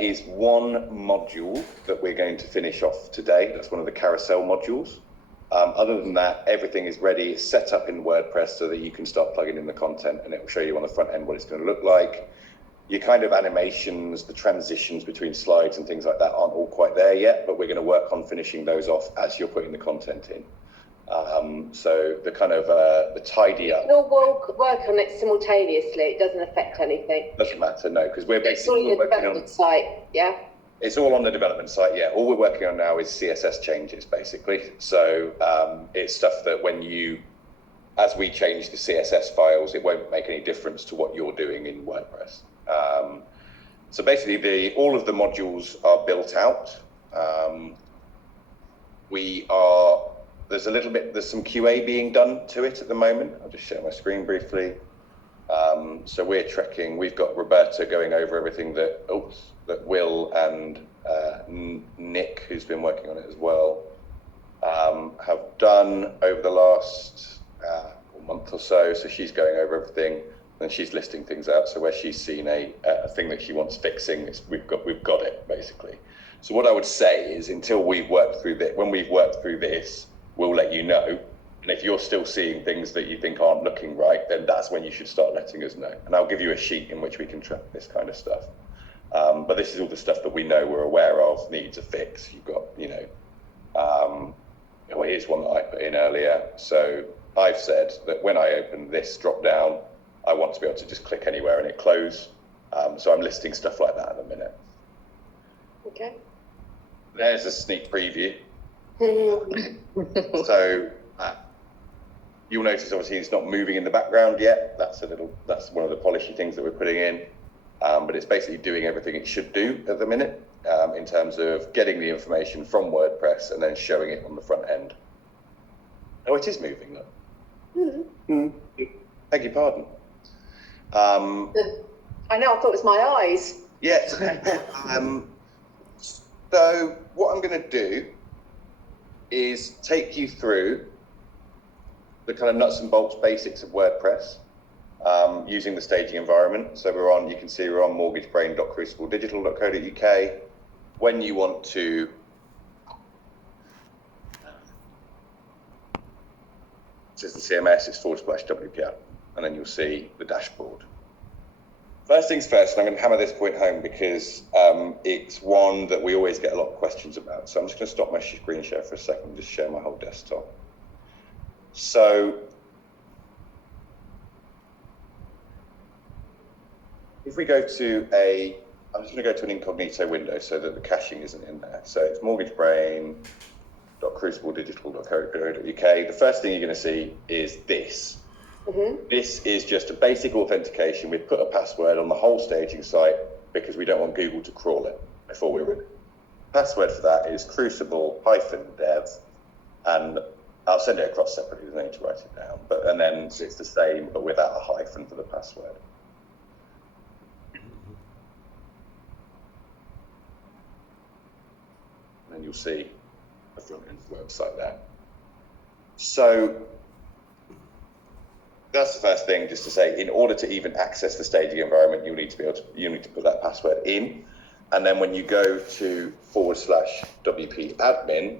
is one module that we're going to finish off today. That's one of the carousel modules. Other than that, everything is ready. It's set up in WordPress so that you can start plugging in the content, and it will show you on the front end what it's going to look like. Your kind of animations, the transitions between slides and things like that aren't all quite there yet, but we're going to work on finishing those off as you're putting the content in. So the kind of the tidy up. We'll work on it simultaneously. It doesn't affect anything. Doesn't matter, no, because we're basically it's all on the development site, yeah. It's all on the development site, yeah. All we're working on now is CSS changes, basically. So it's stuff that as we change the CSS files, it won't make any difference to what you're doing in WordPress. So basically, all of the modules are built out. There's some QA being done to it at the moment. I'll just share my screen briefly. So we've got Roberta going over everything that Will and Nick, who's been working on it as well, have done over the last month or so. So she's going over everything and she's listing things out. So where she's seen a thing that she wants fixing, we've got it basically. So what I would say is until we've worked through this, when we've worked through this, we'll let you know. And if you're still seeing things that you think aren't looking right, then that's when you should start letting us know. And I'll give you a sheet in which we can track this kind of stuff. But this is all the stuff that we know, we're aware of, needs a fix. You've got, here's one that I put in earlier. So I've said that when I open this drop down, I want to be able to just click anywhere and it close. So I'm listing stuff like that in a minute. Okay. There's a sneak preview. So you'll notice obviously it's not moving in the background yet. That's one of the polishy things that we're putting in. But it's basically doing everything it should do at the minute in terms of getting the information from WordPress and then showing it on the front end. Oh, it is moving though. Beg your pardon. I know, I thought it was my eyes. Yes. So what I'm going to do is take you through the kind of nuts and bolts basics of WordPress using the staging environment. So you can see we're on mortgagebrain.crucibledigital.co.uk. When you want to this is the CMS, it's /WPL, and then you'll see the dashboard. First things first, and I'm going to hammer this point home because it's one that we always get a lot of questions about. So I'm just going to stop my screen share for a second and just share my whole desktop. So if we go to I'm just going to go to an incognito window so that the caching isn't in there. So it's mortgagebrain.crucibledigital.co.uk. The first thing you're going to see is this. This is just a basic authentication. We've put a password on the whole staging site because we don't want Google to crawl it before we're in. Password for that is crucible-dev, and I'll send it across separately. There's no need to write it down. And then it's the same, but without a hyphen for the password. And then you'll see the front end website there. So that's the first thing, just to say, in order to even access the staging environment, you need to put that password in. And then when you go to /WP admin,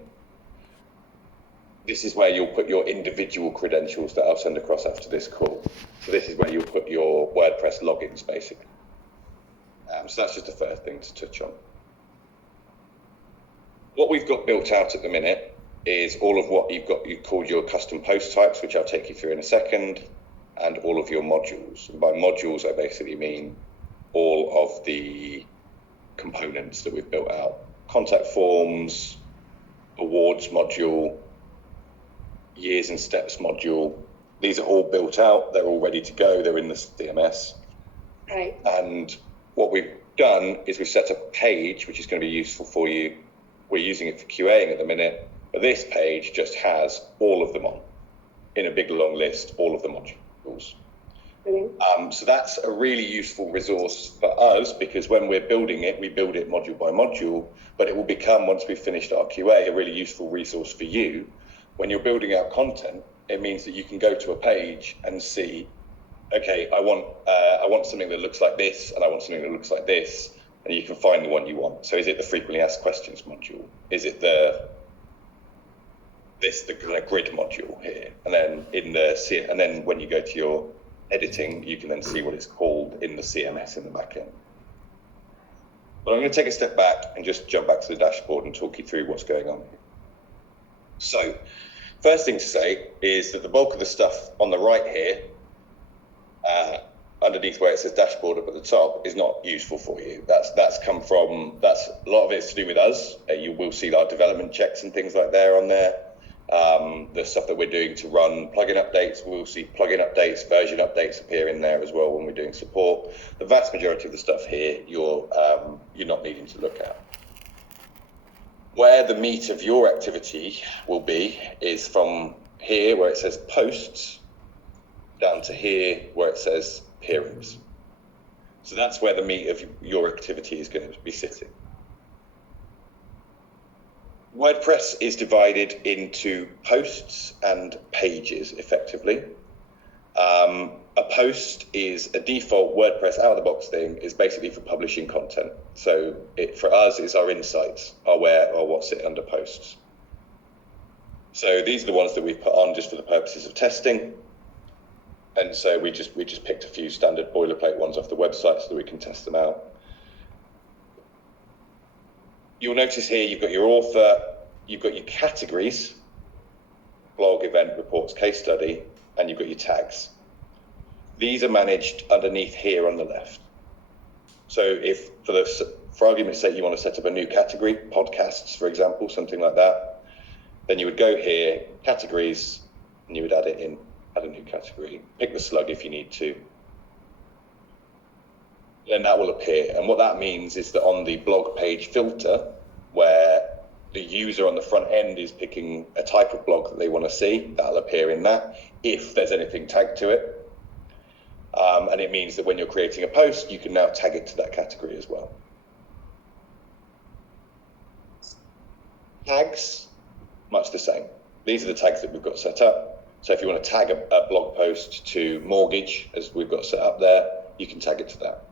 this is where you'll put your individual credentials that I'll send across after this call. So this is where you'll put your WordPress logins, basically. So that's just the first thing to touch on. What we've got built out at the minute is all of what you've called your custom post types, which I'll take you through in a second, and all of your modules. And by modules, I basically mean all of the components that we've built out. Contact forms, awards module, years and steps module. These are all built out. They're all ready to go. They're in the CMS. Right. And what we've done is we've set up a page, which is going to be useful for you. We're using it for QAing at the minute, but this page just has all of them on, in a big long list, all of the modules. So that's a really useful resource for us, because when we're building it, we build it module by module, but it will become, once we've finished our QA, a really useful resource for you. When you're building out content, it means that you can go to a page and see, okay, I want something that looks like this, and I want something that looks like this. and you can find the one you want. So is it the frequently asked questions module? Is it the kind of grid module here? And then and then when you go to your editing, you can then see what it's called in the CMS in the back end. But I'm going to take a step back and just jump back to the dashboard and talk you through what's going on here. So first thing to say is that the bulk of the stuff on the right here, underneath where it says dashboard up at the top, is not useful for you. That's a lot of it's to do with us. You will see our development checks and things like there on there. The stuff that we're doing to run plugin updates, we'll see plugin updates, version updates appear in there as well when we're doing support. The vast majority of the stuff here you're not needing to look at. Where the meat of your activity will be is from here where it says posts down to here where it says appearance. So that's where the meat of your activity is going to be sitting. WordPress is divided into posts and pages, effectively. A post is a default WordPress out-of-the-box thing, is basically for publishing content. So for us, it's our insights, what sit under posts. So these are the ones that we've put on just for the purposes of testing. And so we just picked a few standard boilerplate ones off the website so that we can test them out. You'll notice here you've got your author, you've got your categories, blog, event, reports, case study, and you've got your tags. These are managed underneath here on the left. So if, for argument's sake, you want to set up a new category, podcasts, for example, something like that, then you would go here, categories, and you would add a new category, pick the slug if you need to. Then that will appear. And what that means is that on the blog page filter, where the user on the front end is picking a type of blog that they want to see, that'll appear in that, if there's anything tagged to it. And it means that when you're creating a post, you can now tag it to that category as well. Tags, much the same. These are the tags that we've got set up. So if you want to tag a blog post to mortgage, as we've got set up there, you can tag it to that.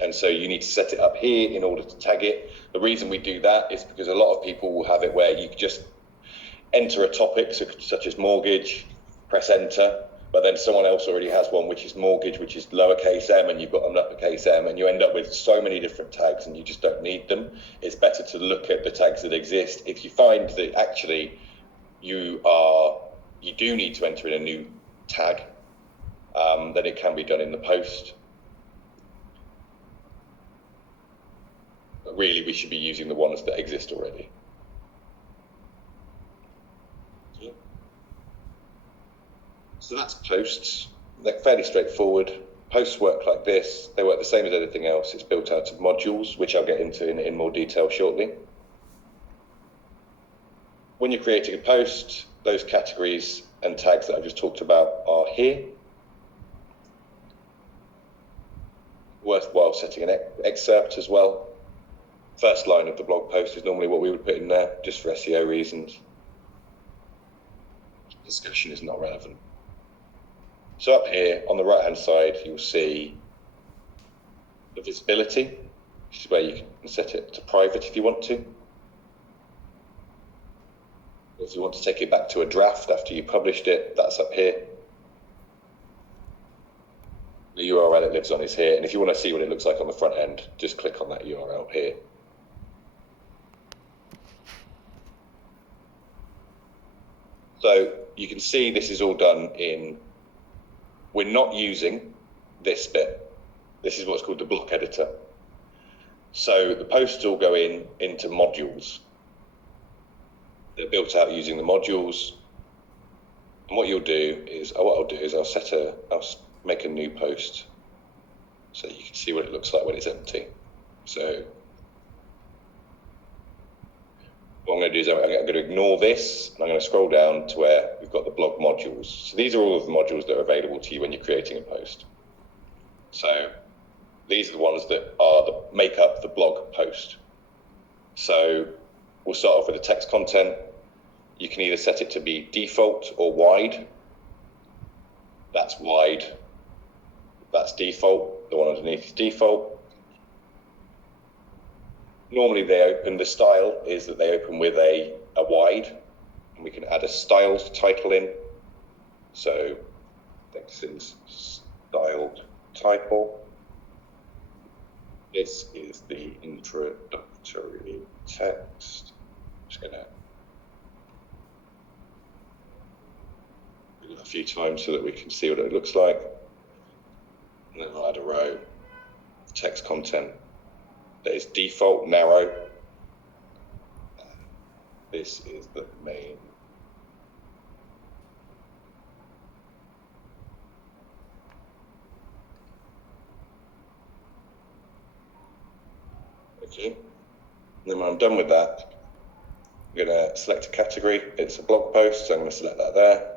And so you need to set it up here in order to tag it. The reason we do that is because a lot of people will have it where you just enter a topic, such as mortgage, press enter, but then someone else already has one, which is mortgage, which is lowercase m, and you've got an uppercase m, and you end up with so many different tags and you just don't need them. It's better to look at the tags that exist. If you find that actually you do need to enter in a new tag, then it can be done in the post. But really, we should be using the ones that exist already. So that's posts. They're fairly straightforward. Posts work like this. They work the same as anything else. It's built out of modules, which I'll get into in more detail shortly. When you're creating a post, those categories and tags that I just talked about are here. Worthwhile setting an excerpt as well. First line of the blog post is normally what we would put in there, just for SEO reasons. Discussion is not relevant. So up here on the right hand side, you'll see the visibility, which is where you can set it to private if you want to. If you want to take it back to a draft after you published it, that's up here. The URL it lives on is here, and if you want to see what it looks like on the front end, just click on that URL here. So you can see this is all done in, we're not using this bit. This is what's called the block editor. So the posts all go into modules. They're built out using the modules. And what I'll do is I'll make a new post so you can see what it looks like when it's empty. So what I'm going to do is I'm going to ignore this, and I'm going to scroll down to where we've got the blog modules. So these are all of the modules that are available to you when you're creating a post. So these are the ones that make up the blog post. So we'll start off with the text content. You can either set it to be default or wide. That's wide. That's default. The one underneath is default. normally they open, the style is that they open with a wide, and we can add a styled title in. So this is styled title. This is the introductory text. I'm just gonna do it a few times so that we can see what it looks like. And then I'll add a row of text content that is default narrow. This is the main. Okay. And then when I'm done with that, I'm going to select a category. It's a blog post, so I'm going to select that there.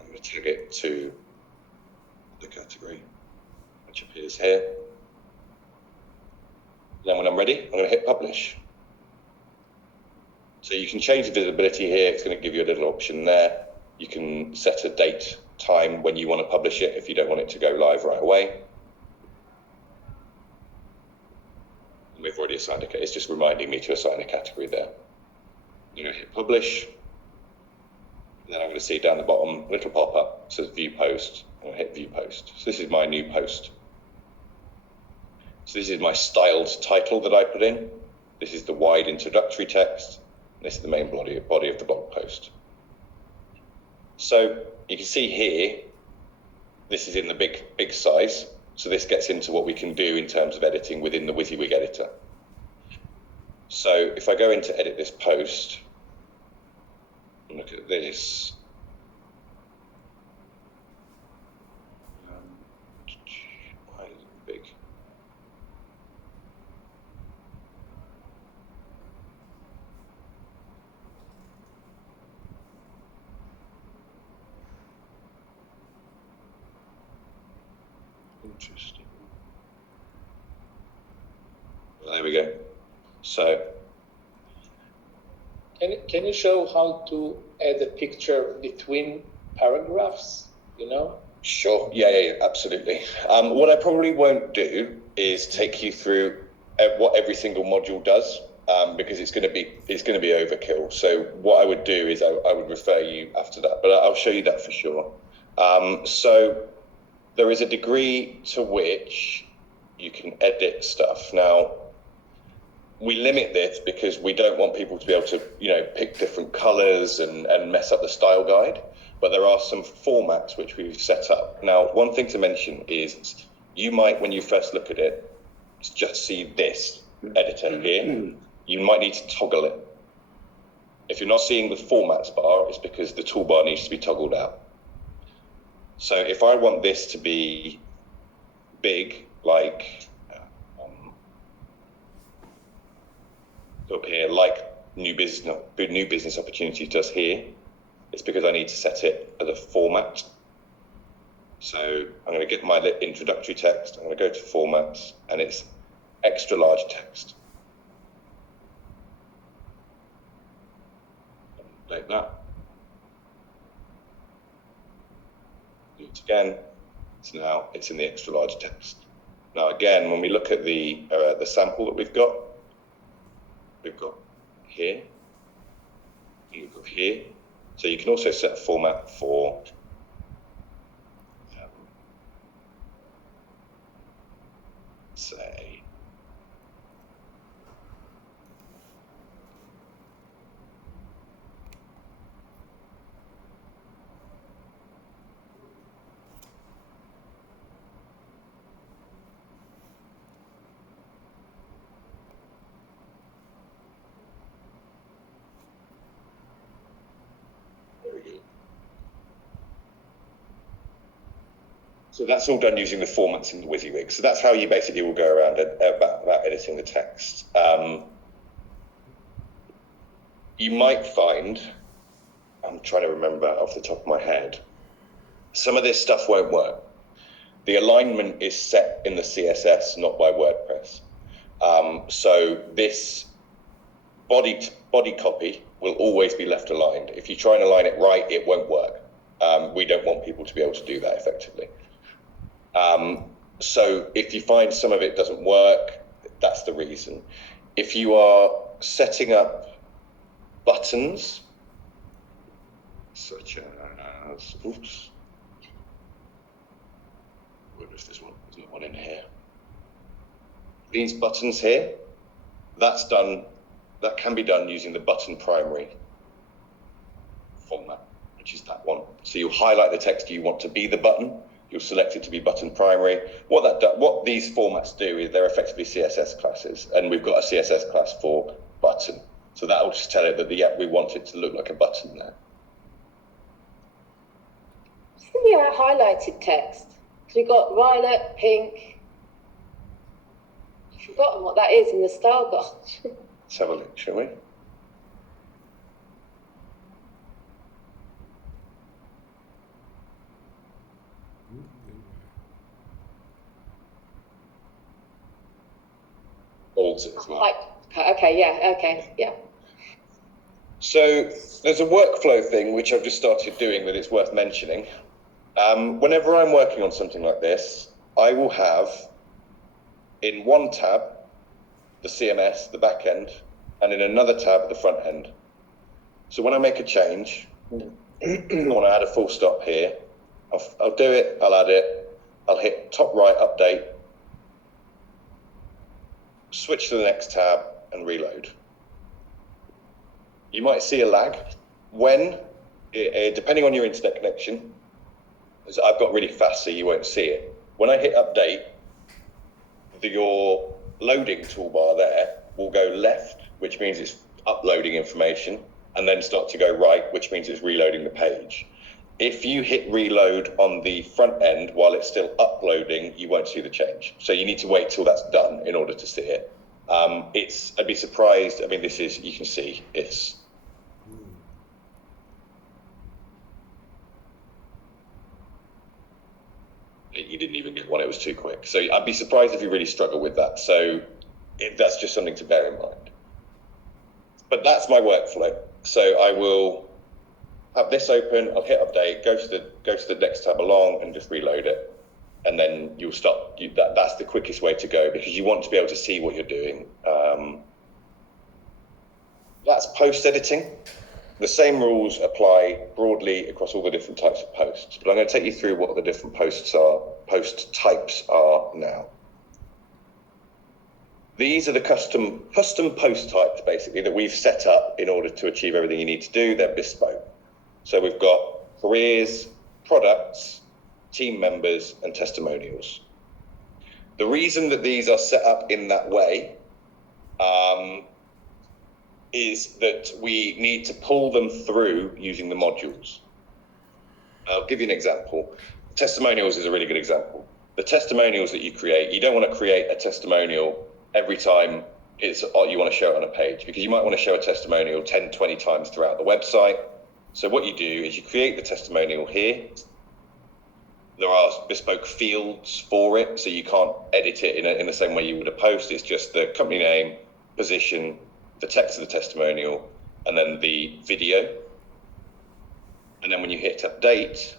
I'm going to tag it to the category, which appears here. Then when I'm ready, I'm going to hit publish. So you can change the visibility here. It's going to give you a little option there. You can set a date, time when you want to publish it if you don't want it to go live right away. And we've already assigned a, it's just reminding me to assign a category there. I'm going to hit publish. And then I'm going to see down the bottom, a little pop-up, says view post. I'm going to hit view post. So this is my new post. So this is my styled title that I put in. This is the wide introductory text. This is the main body of the blog post. So you can see here, this is in the big size. So this gets into what we can do in terms of editing within the WYSIWYG editor. So if I go into edit this post, and look at this. Why is it big? Interesting. Well, there we go. So can you show how to add a picture between paragraphs, you know? Sure. Yeah, absolutely. What I probably won't do is take you through what every single module does, because it's going to be overkill. So what I would do is I would refer you after that, but I'll show you that for sure. So there is a degree to which you can edit stuff. Now, we limit this because we don't want people to be able to, pick different colors and mess up the style guide. But there are some formats which we've set up. Now, one thing to mention is you might, when you first look at it, just see this editor here. You might need to toggle it. If you're not seeing the formats bar, it's because the toolbar needs to be toggled out. So if I want this to be big, like up here, like new business opportunity does here, it's because I need to set it as a format. So I'm going to get my introductory text. I'm going to go to formats, and it's extra large text. Like that. Do it again. So now it's in the extra large text. Now again, when we look at the sample that we've got here, we've got here. So you can also set a format for say So that's all done using the formats in the WYSIWYG. So that's how you basically will go around about editing the text. You might find, I'm trying to remember off the top of my head, some of this stuff won't work. The alignment is set in the CSS, not by WordPress. So this body copy will always be left aligned. If you try and align it right, it won't work. We don't want people to be able to do that effectively. So if you find some of it doesn't work, that's the reason. If you are setting up buttons, such as, oops, where is this one? There's not one in here. These buttons here, that can be done using the button primary format, which is that one. So you'll highlight the text you want to be the button, you'll select it to be button primary. What these formats do is they're effectively CSS classes, and we've got a CSS class for button. So that will just tell it that we want it to look like a button there. Yeah, highlighted text. So we've got violet, pink. I've forgotten what that is in the style guide. Let's have a look, shall we? Alt as well. Okay, yeah. So there's a workflow thing which I've just started doing that it's worth mentioning. Whenever I'm working on something like this, I will have in one tab the CMS, the back end, and in another tab the front end. So when I make a change, I want to add a full stop here. I'll do it, I'll add it, I'll hit top right update, switch to the next tab and reload. You might see a lag when, depending on your internet connection, as I've got really fast so you won't see it. When I hit update, your loading toolbar there will go left, which means it's uploading information, and then start to go right, which means it's reloading the page. If you hit reload on the front end while it's still uploading, you won't see the change. So you need to wait till that's done in order to see it. I'd be surprised. I mean, this is, you can see it's, you didn't even get one, it was too quick. So I'd be surprised if you really struggle with that. So that's just something to bear in mind. But that's my workflow. So I will have this open, I'll hit update, go to the next tab along and just reload it. And then you'll stop, that's the quickest way to go because you want to be able to see what you're doing. That's post editing. The same rules apply broadly across all the different types of posts, but I'm going to take you through what the different post types are now. These are the custom post types, basically, that we've set up in order to achieve everything you need to do. They're bespoke. So we've got careers, products, team members, and testimonials. The reason that these are set up in that way is that we need to pull them through using the modules. I'll give you an example. Testimonials is a really good example. The testimonials that you create, you don't want to create a testimonial every time you want to show it on a page, because you might want to show a testimonial 10, 20 times throughout the website. So what you do is you create the testimonial here. There are bespoke fields for it, so you can't edit it in the same way you would a post. It's just the company name, position, the text of the testimonial, and then the video. And then when you hit update,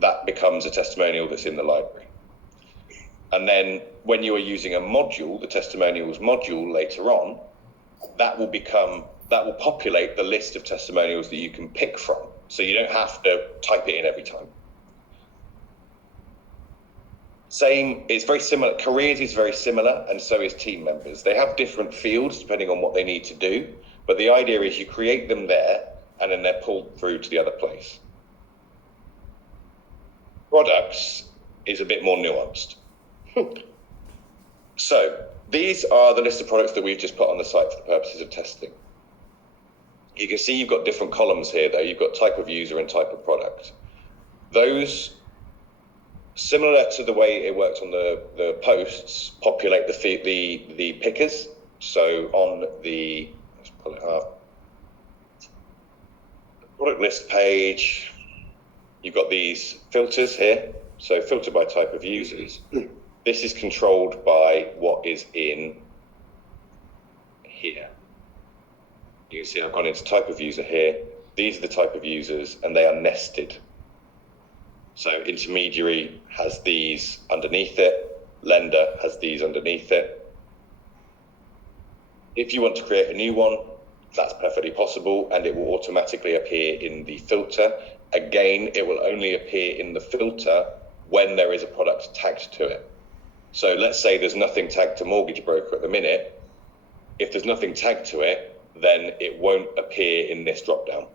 that becomes a testimonial that's in the library. And then when you are using a module, the testimonials module later on, that will populate the list of testimonials that you can pick from. So you don't have to type it in every time. It's very similar. Careers is very similar, and so is team members. They have different fields depending on what they need to do, but the idea is you create them there, and then they're pulled through to the other place. Products is a bit more nuanced. So these are the list of products that we've just put on the site for the purposes of testing. You can see you've got different columns here, though. You've got type of user and type of product. Those, similar to the way it works on the posts, populate the pickers. So on the, let's pull it up, product list page, you've got these filters here. So filter by type of users. This is controlled by what is in here. You can see I've gone into type of user here. These are the type of users, and they are nested. So intermediary has these underneath it, lender has these underneath it. If you want to create a new one, that's perfectly possible, and it will automatically appear in the filter. Again, it will only appear in the filter when there is a product tagged to it. So let's say there's nothing tagged to mortgage broker at the minute. If there's nothing tagged to it, then it won't appear in this drop-down.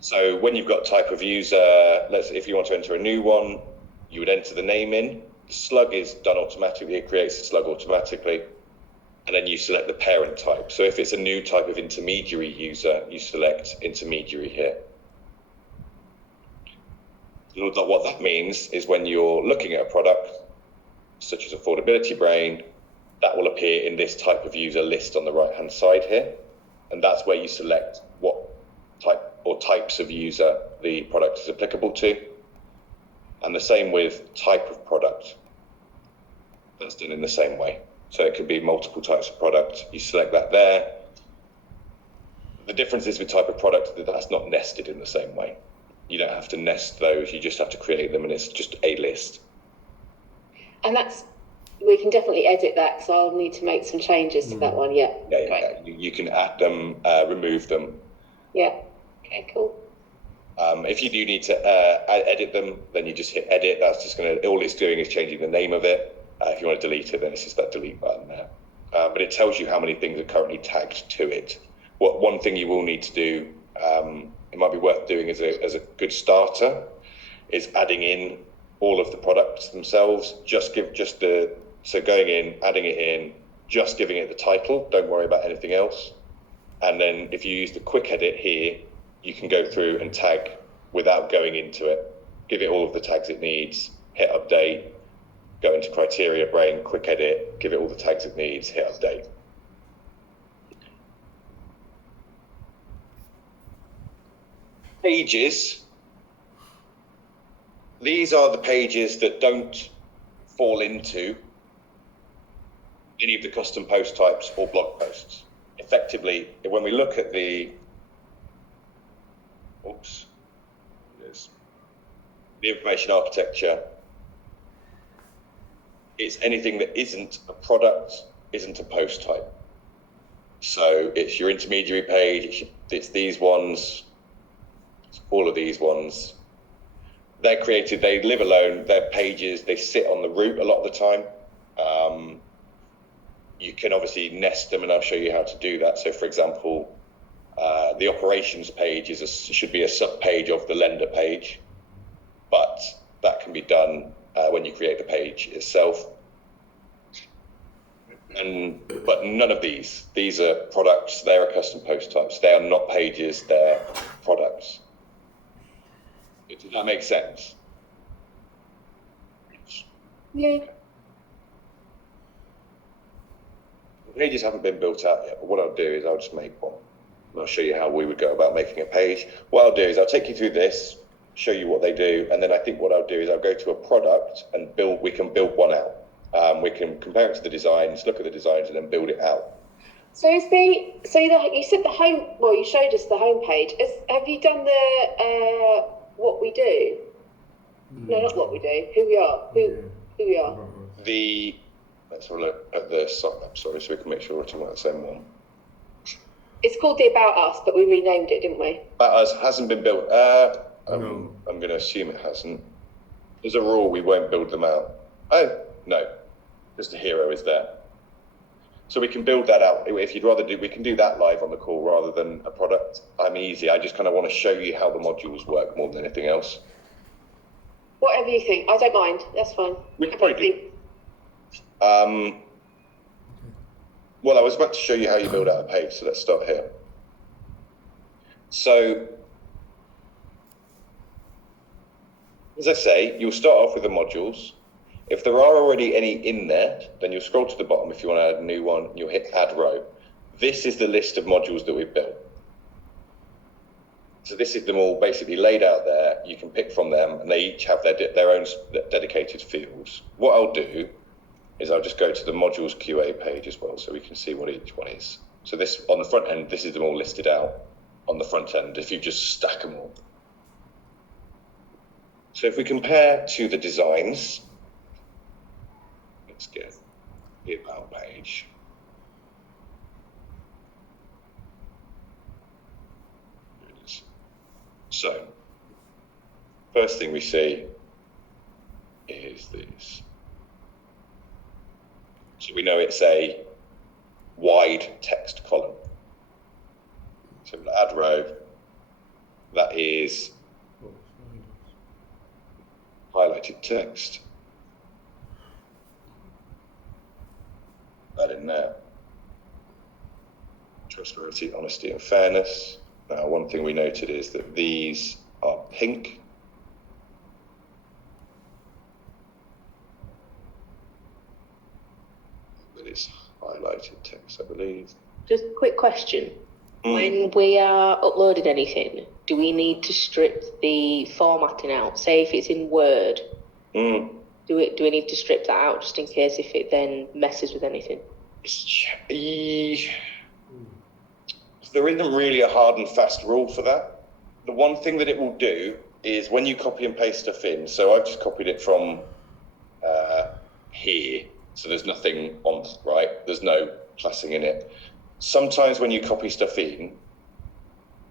So when you've got type of user, if you want to enter a new one, you would enter the name in. The slug is done automatically, it creates the slug automatically, and then you select the parent type. So if it's a new type of intermediary user, you select intermediary here. What that means is when you're looking at a product, such as Affordability Brain, that will appear in this type of user list on the right-hand side here. And that's where you select what type or types of user the product is applicable to. And the same with type of product. That's done in the same way. So it could be multiple types of product. You select that there. The difference is with type of product that that's not nested in the same way. You don't have to nest those, you just have to create them, and it's just a list. And we can definitely edit that, because I'll need to make some changes to that one. Yeah. You can add them, remove them. Yeah. Okay, cool. If you do need to edit them, then you just hit edit. That's just all it's doing is changing the name of it. If you want to delete it, then it's just that delete button there. But it tells you how many things are currently tagged to it. One thing you will need to do, it might be worth doing as a good starter, is adding in all of the products themselves. So going in, adding it in, just giving it the title. Don't worry about anything else. And then if you use the quick edit here, you can go through and tag without going into it. Give it all of the tags it needs, hit update, go into Criteria Brain, quick edit, give it all the tags it needs, hit update. Pages. These are the pages that don't fall into any of the custom post types or blog posts. Effectively, when we look at the information architecture, it's anything that isn't a product, isn't a post type. So it's your intermediary page, it's these ones, it's all of these ones. They're created, they live alone, they're pages, they sit on the root a lot of the time. You can obviously nest them, and I'll show you how to do that. So for example, the operations page should be a sub-page of the lender page, but that can be done when you create the page itself. But none of these are products, they're custom post types. They are not pages, they're products. Does that make sense? Yeah. The pages haven't been built out yet, but what I'll do is I'll just make one. I'll show you how we would go about making a page. What I'll do is I'll take you through this, show you what they do, and then I think what I'll do is I'll go to a product and we can build one out. We can compare it to the designs, look at the designs, and then build it out. So you said the home, well, you showed us the home page. Have you done the what we do? No, not what we do. Who we are. Who we are. Let's have a look at the sign-up, sorry, so we can make sure we're talking about the same one. It's called the About Us, but we renamed it, didn't we? About Us hasn't been built. No. I'm going to assume it hasn't. As a rule, we won't build them out. Oh, no. Just a hero is there. So we can build that out. If you'd rather we can do that live on the call rather than a product. I'm easy. I just kind of want to show you how the modules work more than anything else. Whatever you think. I don't mind. That's fine. We can probably do. Well, I was about to show you how you build out a page, so let's start here. So, as I say, you'll start off with the modules. If there are already any in there, then you'll scroll to the bottom. If you want to add a new one, you'll hit Add Row. This is the list of modules that we've built. So this is them all basically laid out there. You can pick from them, and they each have their own dedicated fields. What I'll do is I'll just go to the modules QA page as well, so we can see what each one is. So this, on the front end, this is them all listed out on the front end, if you just stack them all. So if we compare to the designs, let's get the about page. Here it is. So, first thing we see is this. So we know it's a wide text column. So we'll add row, that is highlighted text. That in there. Trustworthy, honesty and fairness. Now, one thing we noted is that these are pink. But it's highlighted text, I believe. Just a quick question. When we are uploading anything, do we need to strip the formatting out? Say if it's in Word, do we need to strip that out just in case if it then messes with anything? There isn't really a hard and fast rule for that. The one thing that it will do is when you copy and paste stuff in, so I've just copied it from here, so there's nothing on, right? There's no classing in it. Sometimes when you copy stuff in,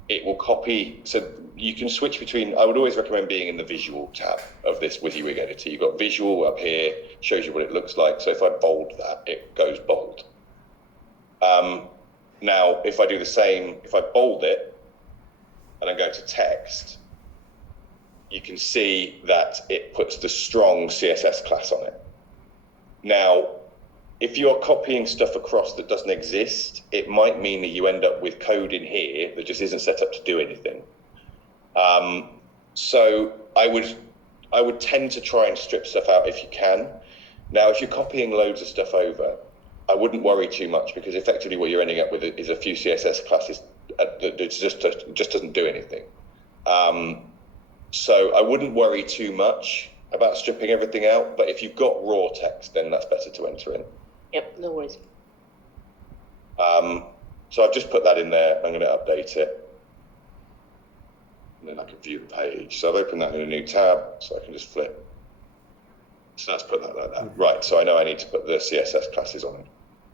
it will copy, so you can switch between, I would always recommend being in the visual tab of this WYSIWYG editor. You've got visual up here, shows you what it looks like. So if I bold that, it goes bold. Now, if I do the same, if I bold it and I go to text, you can see that it puts the strong CSS class on it. Now, if you're copying stuff across that doesn't exist, it might mean that you end up with code in here that just isn't set up to do anything. So I would tend to try and strip stuff out if you can. Now, if you're copying loads of stuff over, I wouldn't worry too much because effectively what you're ending up with is a few CSS classes that just doesn't do anything. So I wouldn't worry too much about stripping everything out, but if you've got raw text, then that's better to enter in. Yep, no worries. So I've just put that in there. I'm going to update it. And then I can view the page. So I've opened that in a new tab, so I can just flip. So let's put that like that. Right, so I know I need to put the CSS classes on it.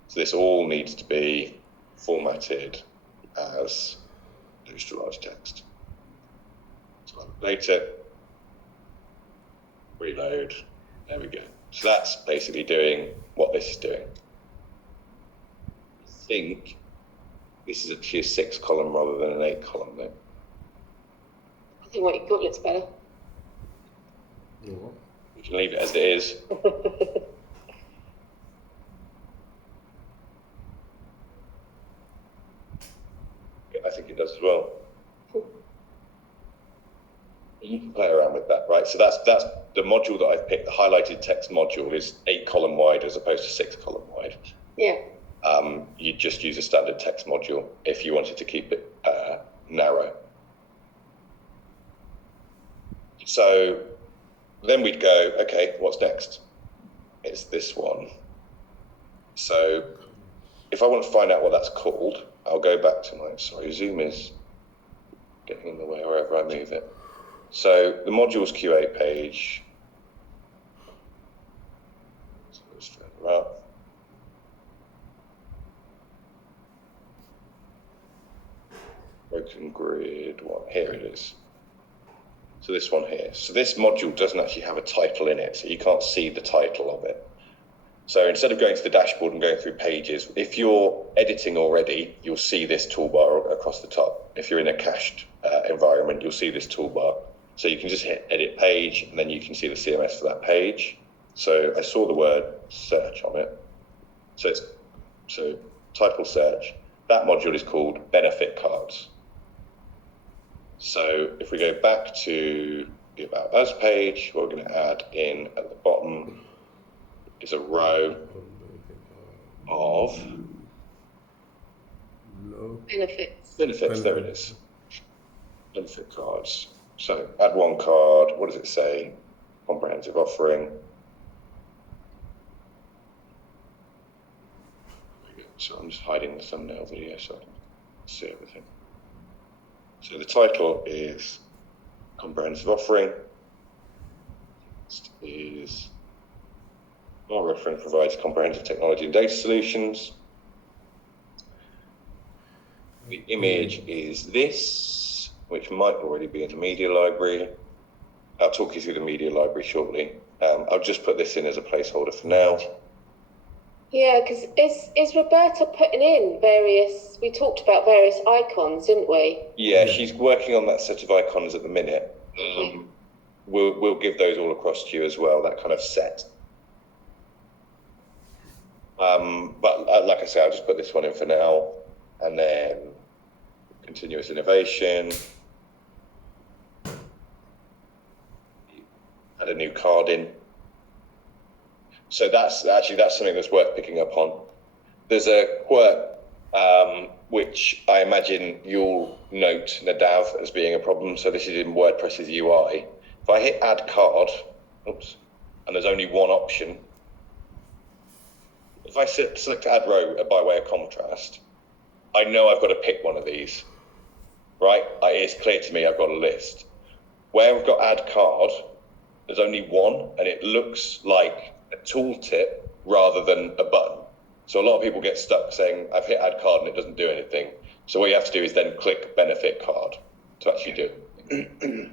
So this all needs to be formatted as extra large text. So I'll update it. Reload. There we go. So that's basically doing what this is doing. I think this is actually a 6 column rather than an 8 column though. I think what you've got looks better. We can leave it as it is. I think it does as well. You can play around with that, right? So that's the module that I've picked. The highlighted text module is 8 column wide as opposed to 6 column wide. Yeah. You just use a standard text module if you wanted to keep it narrow. So then we'd go, okay, what's next? It's this one. So if I want to find out what that's called, I'll go back to my, sorry, Zoom is getting in the way wherever I move it. So the modules QA page, so let's further up. Broken grid, what? Here it is. So this one here. So this module doesn't actually have a title in it, so you can't see the title of it. So instead of going to the dashboard and going through pages, if you're editing already, you'll see this toolbar across the top. If you're in a cached environment, you'll see this toolbar. So you can just hit edit page, and then you can see the CMS for that page. So I saw the word search on it. So title search. That module is called benefit cards. So if we go back to the About Us page, what we're going to add in at the bottom is a row of Benefits. There it is. Benefit cards. So add one card. What does it say? Comprehensive offering. So I'm just hiding the thumbnail video so I can see everything. So the title is Comprehensive Offering. Next is Our reference provides comprehensive technology and data solutions. The image is this, which might already be in the media library. I'll talk you through the media library shortly. I'll just put this in as a placeholder for now. Yeah, because is Roberta putting in various? We talked about various icons, didn't we? Yeah, she's working on that set of icons at the minute. We'll give those all across to you as well. That kind of set. But like I say, I'll just put this one in for now, and then continuous innovation. Add a new card in. So that's something that's worth picking up on. There's a quirk which I imagine you'll note, Nadav, as being a problem. So this is in WordPress's UI. If I hit add card, oops, and there's only one option. If I select add row by way of contrast, I know I've got to pick one of these, right? It's clear to me I've got a list. Where I've got add card, there's only one, and it looks like a tooltip rather than a button. So a lot of people get stuck saying, I've hit add card and it doesn't do anything. So what you have to do is then click benefit card to actually do it.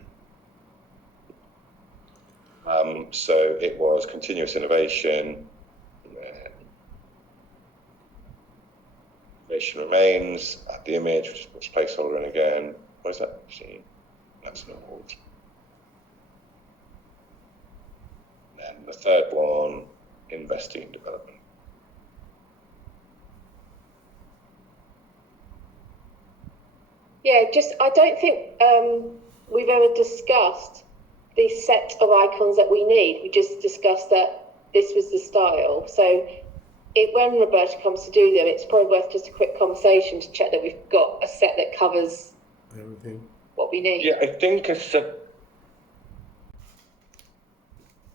So it was continuous innovation. Innovation remains. Add the image, which puts placeholder in again. What is that? That's not old. And the third one, investing in development. Yeah, I don't think we've ever discussed the set of icons that we need. We just discussed that this was the style. So when Roberta comes to do them, it's probably worth just a quick conversation to check that we've got a set that covers everything, what we need. Yeah, I think a set.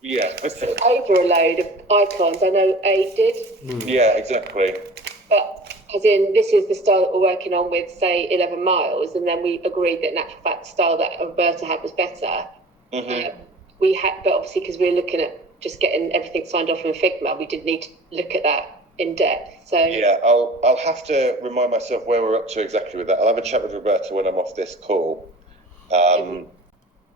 Yeah, I think. Over a load of icons. I know Aid did. Yeah, exactly. But as in, this is the style that we're working on with, say, 11 miles, and then we agreed that in actual fact the style that Roberta had was better. We had, but obviously because we're looking at just getting everything signed off in Figma, we did need to look at that in depth. So yeah, I'll have to remind myself where we're up to exactly with that. I'll have a chat with Roberta when I'm off this call.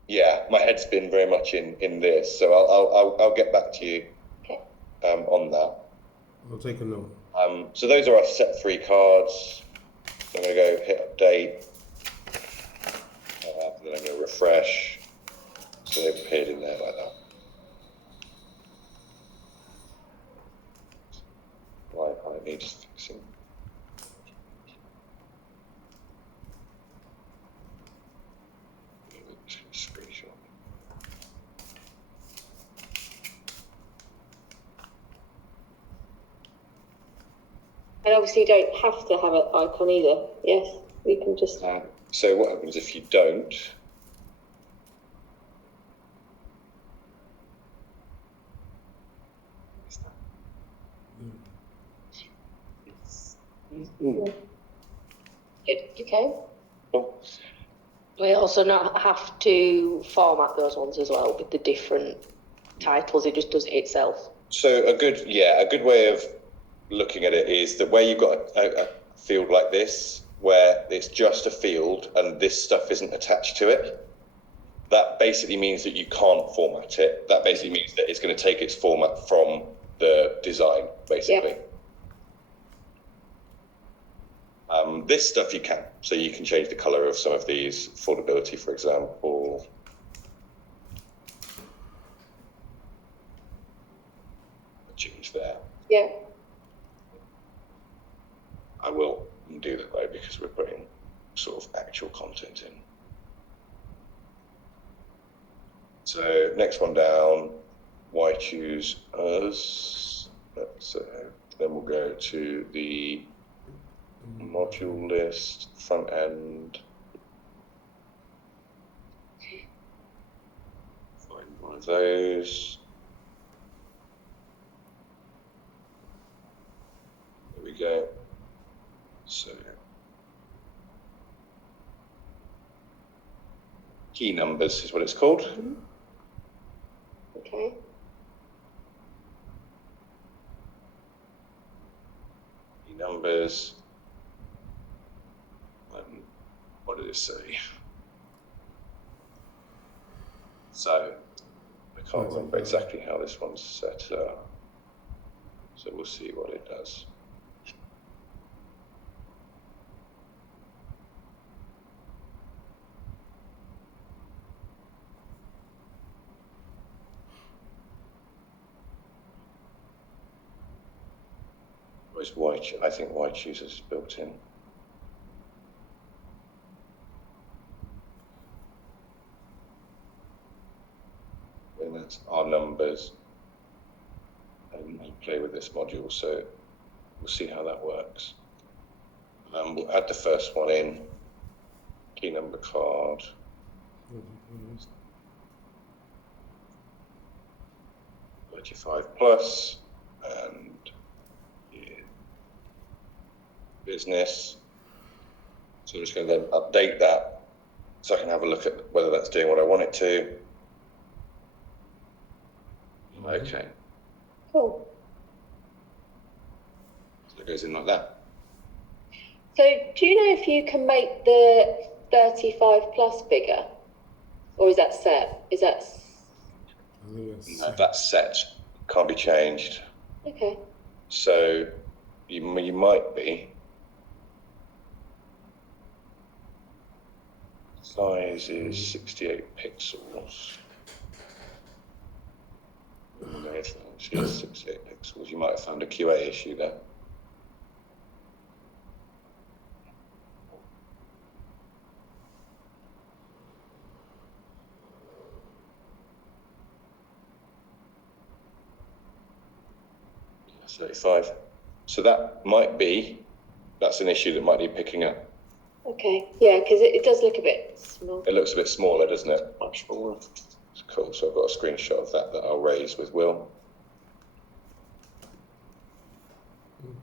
Yeah, my head's been very much in this, so I'll get back to you. Okay. On that. I'll take a note. So those are our set 3 cards. So I'm going to go hit update, and then I'm going to refresh. So they've appeared in there like that. Wi-Fi needs fixing. Screenshot. and obviously you don't have to have an icon either. Yes, we can just. So what happens if you don't? Okay. Cool. We also not have to format those ones as well with the different titles. It just does it itself. So a good way of looking at it is that where you've got a field like this, where it's just a field and this stuff isn't attached to it, that basically means that you can't format it. That basically means that it's going to take its format from the design, basically. Yeah. This stuff you can. So you can change the color of some of these, affordability, for example. Change there. Yeah. I will do that though, because we're putting sort of actual content in. So next one down, why choose us? Then we'll go to the module list, front end. Find one of those. There we go. So key numbers is what it's called. Okay. numbers. What did it say? So I can't remember exactly how this one's set up. So we'll see what it does. Where's Y? I think Y choosers is built in. And that's our numbers. And we'll play with this module, so we'll see how that works. We'll add the first one in. Key number card. 35 plus, and business. So I'm just going to then update that so I can have a look at whether that's doing what I want it to. Okay. Cool. So it goes in like that. So do you know if you can make the 35 plus bigger? Or is that set? Is that... No, that's set. Can't be changed. Okay. So you might be. Size is 68 pixels. No, it's 68 pixels. You might have found a QA issue there. That's 35. So that's an issue that might need picking up. Okay. Yeah, because it does look a bit small. It looks a bit smaller, doesn't it? Much smaller. It's cool. So I've got a screenshot of that I'll raise with Will.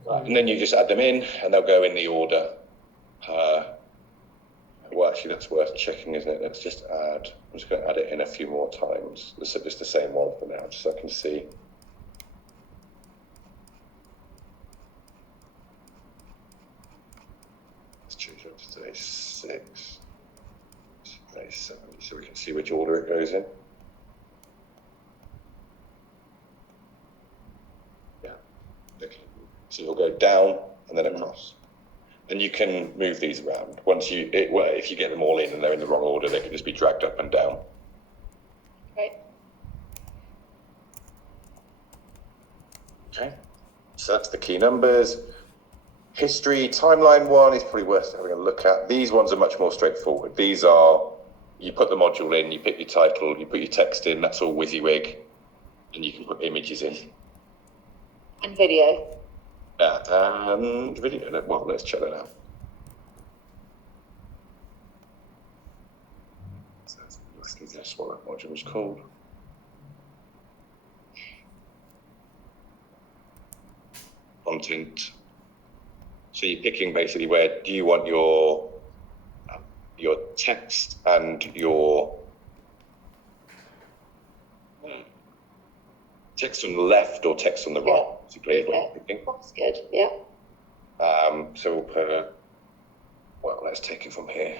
Right. And then you just add them in, and they'll go in the order. Well, actually, that's worth checking, isn't it? Let's just add. I'm just going to add it in a few more times. This is the same one for now, just so I can see. Let's change it to today 6. Today 70, so we can see which order it goes in. Yeah. Okay. So you'll go down and then across. And you can move these around. If you get them all in and they're in the wrong order, they can just be dragged up and down. Right. Okay. So that's the key numbers. History, timeline one is probably worth having a look at. These ones are much more straightforward. These are, you put the module in, you pick your title, you put your text in, that's all WYSIWYG, and you can put images in. And video. And video, well, let's check that out. So that's what that module was called. Content. So you're picking basically where do you want your text and your text on the left or text on the right, basically, is what you're picking. That's good, yeah. So we'll put, well, let's take it from here.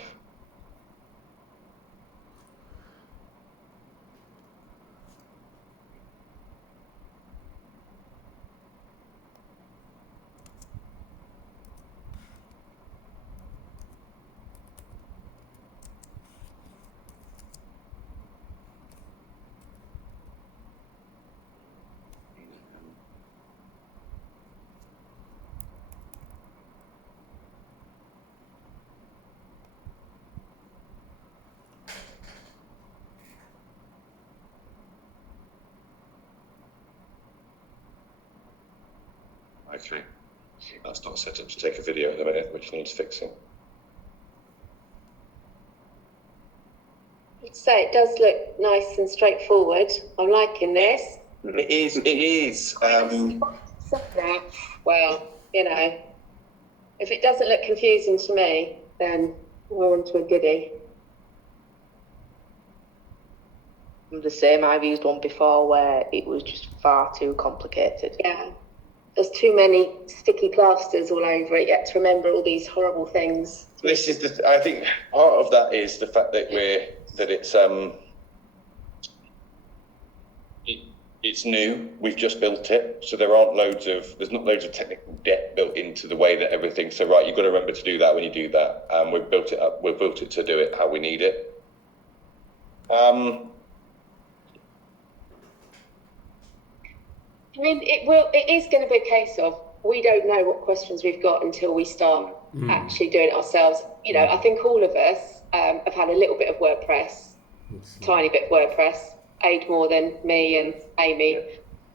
Okay, that's not set up to take a video at the minute, which needs fixing. I'd say it does look nice and straightforward. I'm liking this. It is. Well, you know, if it doesn't look confusing to me, then we're on to a goodie. I'm the same. I've used one before where it was just far too complicated. Yeah. there's too many sticky plasters all over it yet to remember all these horrible things. This is I think part of that is the fact that it's new. We've just built it, so there's not loads of technical debt built into the way that everything. So right, you've got to remember to do that when you do that. We've built it up. We've built it to do it how we need it. I mean, it is going to be a case of we don't know what questions we've got until we start actually doing it ourselves. You know, I think all of us have had a little bit of WordPress, tiny bit of WordPress, Aid more than me and Amy.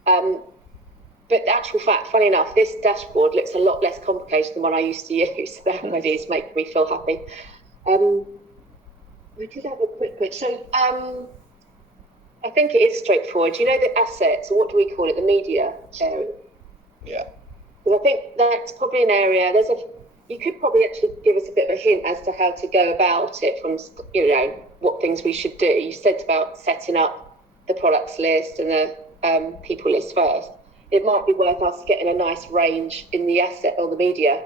But the actual fact, funny enough, this dashboard looks a lot less complicated than one I used to use. That already is making me feel happy. We did have a quick bit. So I think it is straightforward. You know the assets, or what do we call it, the media area? Yeah. Because I think that's probably an area, you could probably actually give us a bit of a hint as to how to go about it from, you know, what things we should do. You said about setting up the products list and the people list first. It might be worth us getting a nice range in the asset or the media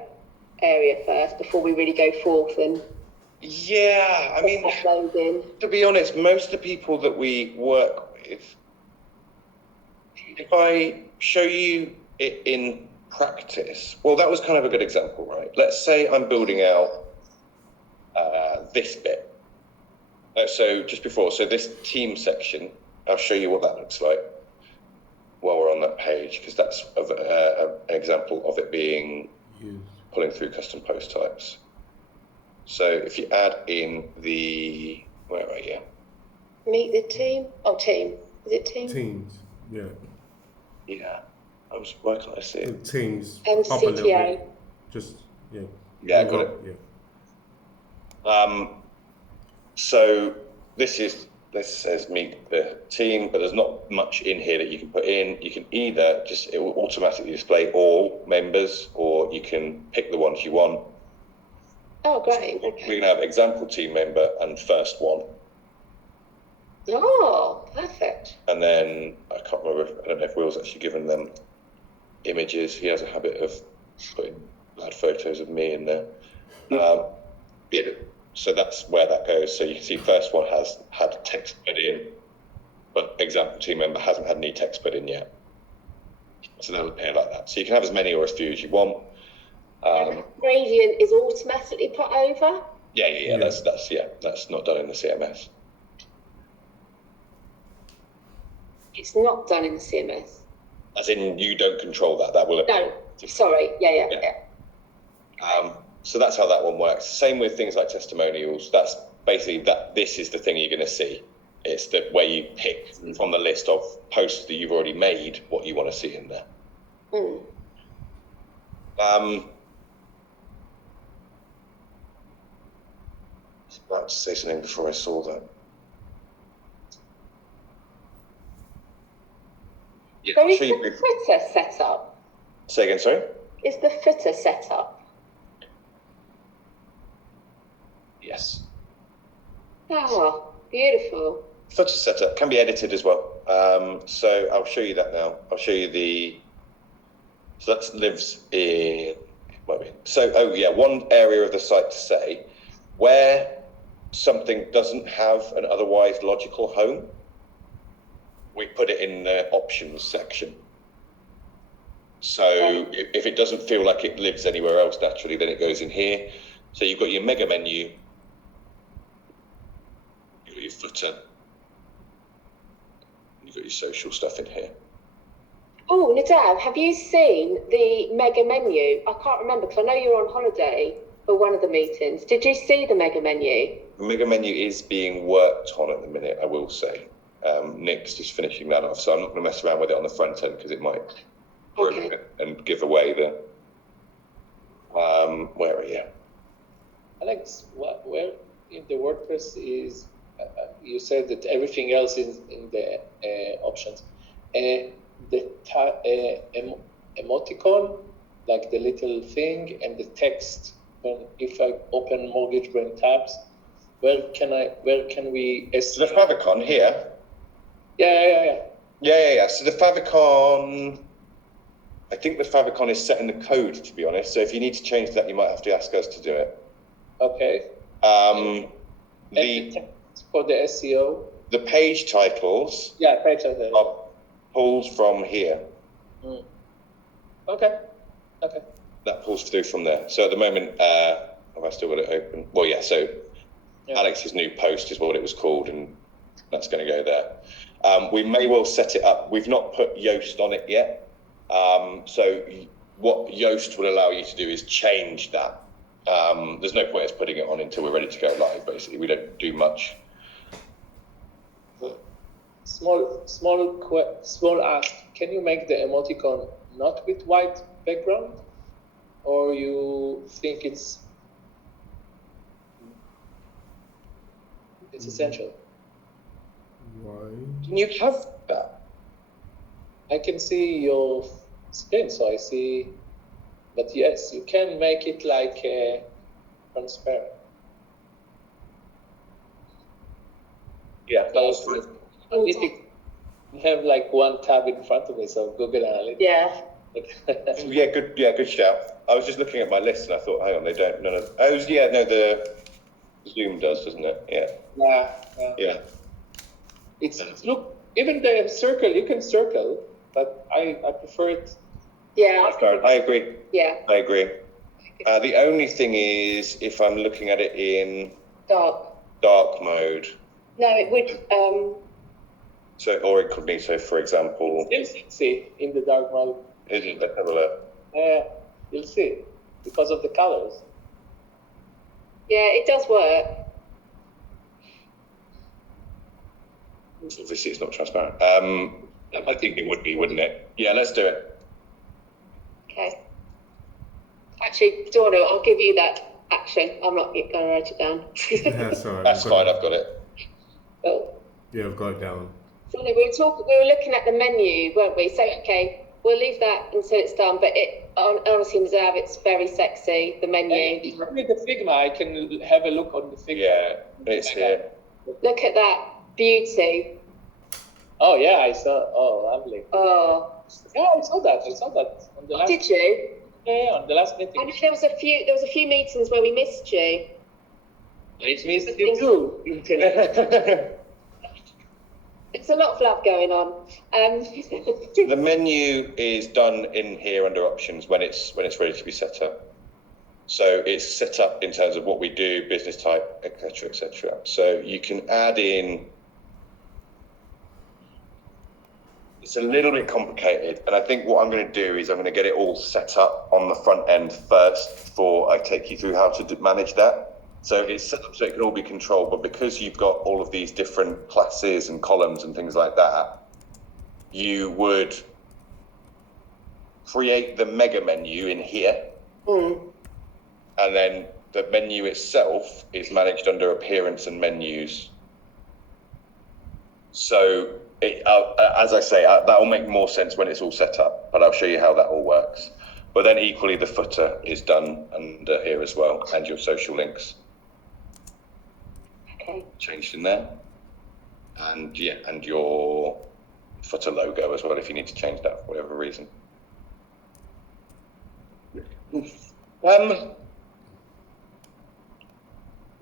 area first before we really go forth and Yeah, I mean, uploading. to be honest, most of the people that we work with, if I show you it in practice, well, that was kind of a good example, right? Let's say I'm building out this bit. So just before, so this team section, I'll show you what that looks like while we're on that page, because that's an example of it being pulling through custom post types. So if you add in the, where are you? Meet the team? Oh, team. Is it team? Teams, yeah. Yeah. Why can't I see The it? teams And up a little CTA. bit. Just, yeah. Yeah, I Move got up, it. Yeah. So this says meet the team, but there's not much in here that you can put in. You can either it will automatically display all members, or you can pick the ones you want. Oh, great. We're going to have example team member and first one. Oh, perfect. And then I don't know if Will's actually given them images. He has a habit of putting bad photos of me in there. Yeah. So that's where that goes. So you can see first one has had text put in, but example team member hasn't had any text put in yet. So they'll appear like that. So you can have as many or as few as you want. Gradient is automatically put over? Yeah. That's not done in the CMS. It's not done in the CMS. As in, you don't control that. That will appear. No, sorry. Yeah. So that's how that one works. Same with things like testimonials. That's basically that. This is the thing you're going to see. It's the way you pick from the list of posts that you've already made what you want to see in there. I was about to say something before I saw that. Yeah, So I'll is show you the briefly. footer set up? Say again, sorry? Is the footer set up? Yes. Oh, beautiful. Footer setup can be edited as well. So I'll show you that now. I'll show you so that lives in, so, one area of the site to say where something doesn't have an otherwise logical home, we put it in the options section. So if it doesn't feel like it lives anywhere else naturally, then it goes in here. So you've got your mega menu, you've got your footer, you've got your social stuff in here. Oh, Nadav, have you seen the mega menu? I can't remember because I know you were on holiday for one of the meetings. Did you see the mega menu? The mega menu is being worked on at the minute, I will say. Nick's just finishing that off, so I'm not going to mess around with it on the front end because it might ruin it and give away the. Where are you? Alex, where in the WordPress is? You said that everything else is in the options. The emoticon, like the little thing, and the text. If I open Mortgage Brain tabs, where can we? So the favicon here. Yeah. Yeah. So the favicon. I think the favicon is set in the code, to be honest. So if you need to change that, you might have to ask us to do it. Okay. The And text for the SEO. the page titles Yeah, page title. are pulled from here. Okay. Okay. That pulls through from there. So at the moment, have I still got it open? Well, yeah. So Yeah. Alex's new post is what it was called, and that's going to go there. We may well set it up. We've not put Yoast on it yet. So what Yoast will allow you to do is change that. There's no point in us putting it on until we're ready to go live. Basically, we don't do much. Small ask. Can you make the emoticon not with white background, or you think it's essential? Why? Can you have that? I can see your screen, so I see. But yes, you can make it like transparent. Yeah, But I need to have like one tab in front of me, so Google Analytics. Yeah. Yeah, good. Yeah, good shout. I was just looking at my list and I thought, hang on, they don't. None of. Oh, yeah, no, the Zoom does, doesn't it? Yeah. Yeah. It's look, even the circle, you can circle, but I prefer it. Yeah. I agree. Yeah. I agree. The only thing is, if I'm looking at it in Dark. dark mode, No, it would. so or incognito, for example, You'll see in the dark mode. is it? Let's have a look. You'll see because of the colors. Yeah, it does work. Obviously, it's not transparent. I think it would be, wouldn't it? Yeah, let's do it. Okay. Actually, Donna, I'll give you that action. I'm not going to write it down. Yeah, sorry. That's fine. I've got it. Oh. Yeah, I've got it down. Sorry, we were looking at the menu, weren't we? So, okay, we'll leave that until it's done. But it, honestly, Zav, it's very sexy, the menu. With the Figma, I can have a look on the Figma. Yeah, it's here. Look at that beauty. Oh yeah, I saw. Oh, lovely. Oh, Yeah, I saw that. On the last. did you? Yeah, on the last I meeting. know there was a few meetings where we missed you. It means you too. It's a lot of love going on. The menu is done in here under options when it's ready to be set up. So it's set up in terms of what we do, business type, etc., etc. So you can add in. It's a little bit complicated, and I think what I'm going to do is I'm going to get it all set up on the front end first before I take you through how to manage that. So it's set up so it can all be controlled, but because you've got all of these different classes and columns and things like that, you would create the mega menu in here, and then the menu itself is managed under appearance and menus. So, as I say, that will make more sense when it's all set up, but I'll show you how that all works. But then equally, the footer is done under here as well, and your social links. Okay. Changed in there. And yeah, and your footer logo as well, if you need to change that for whatever reason.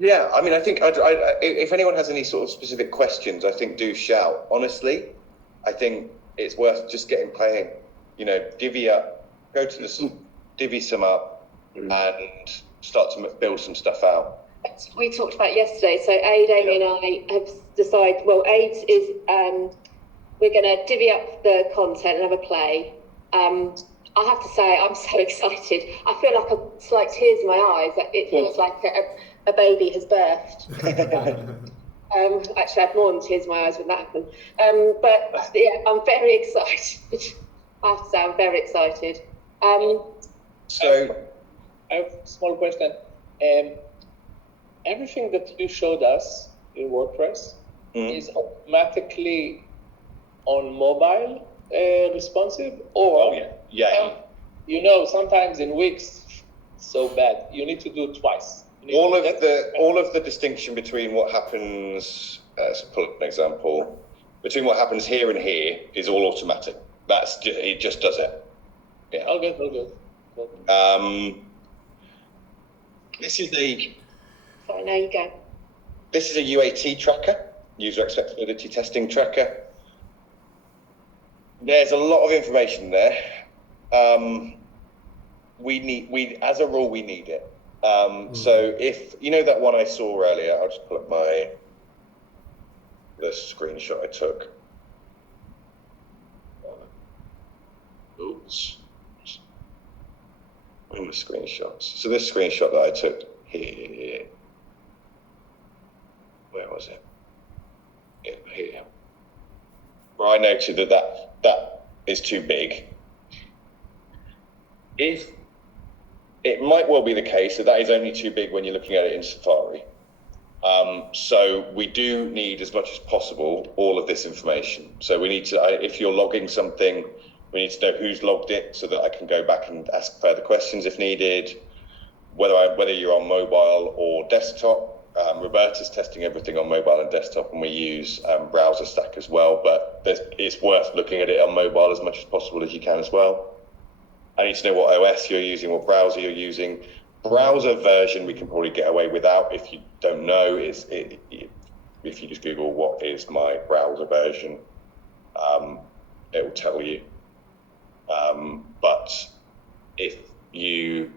Yeah, I mean, I think if anyone has any sort of specific questions, I think do shout. Honestly, I think it's worth just getting playing. You know, divvy up, go to the divvy some up, and start to build some stuff out. We talked about yesterday. So Aid, Amy, and I have decided. Well, Aid is we're going to divvy up the content and have a play. I have to say, I'm so excited. I feel like it's like tears in my eyes. It feels like a baby has birthed. Actually, I had more than tears in my eyes when that happened. But yeah, I'm very excited. I have to say, I'm very excited. So, I have a small question. Everything that you showed us in WordPress is automatically on mobile responsive, or you know, sometimes in Wix, so bad. You need to do it twice. all of the distinction between what happens, let's pull up an example, between what happens here and here is all automatic. It just does it. Yeah. All good. This is a Sorry, now you go. This is a UAT tracker, user accessibility testing tracker. There's a lot of information there. As a rule, we need it. So if you know that one I saw earlier, I'll just pull up the screenshot I took. Oops. Where are the screenshots? So this screenshot that I took here. Where was it? Here. Where I noted that is too big. It might well be the case that is only too big when you're looking at it in Safari. So we do need, as much as possible, all of this information. So we need to, if you're logging something, we need to know who's logged it so that I can go back and ask further questions if needed, whether you're on mobile or desktop. Roberta's testing everything on mobile and desktop, and we use Browser Stack as well, but it's worth looking at it on mobile as much as possible as you can as well. I need to know what OS you're using, what browser you're using. Browser version we can probably get away without. If you don't know, if you just Google what is my browser version, it will tell you. But if you